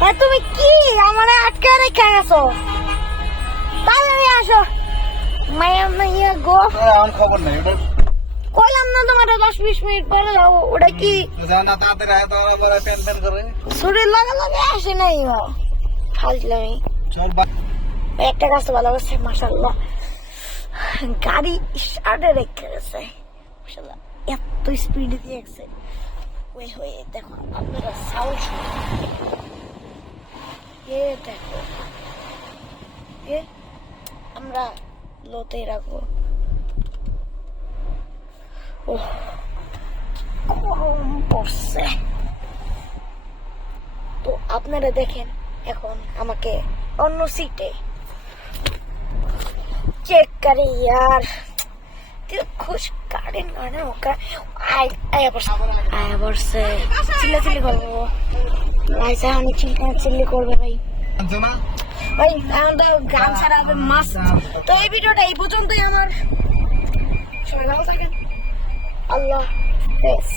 ভাই তুমি কি আমার আটকে রেখে গেছো? তাড়াতাড়ি আসো। মায়ের মাইয়া গো, আমার খবর নেই ওটা কইলাম না তোমার 10-20 মিনিট পরে যাবো। ওটা কি জানা তাড়াতাড়ি আয় তো আবার টেনশন করে শরীর লাগে আসে নাই ফাজলামি। চল একটা কাজ তো ভালো করছে মাশাআল্লাহ, গাড়ি স্টার্টে রেখে গেছে মাশাআল্লাহ, এত স্পিডে দিয়েছে। ওই হয়ে দেখো আপনারা সাউন্ড এ দেখো, এ আমরা লোতে রাখবো। ও গরম পড়ছে তো আপনারা দেখেন এখন আমাকে অন্য সিটে চেক করে यार खुश गाड़ी गाने होकर आया बरसे चिल्ला चिल्ली করবো ऐसा हम चिल्ली করবে ভাই জানা ভাই এখন তো গান ছাড়া মাস। তো এই ভিডিওটা এই পর্যন্তই আমার, সবাই ভালো থাকেন, আল্লাহ হাফেজ।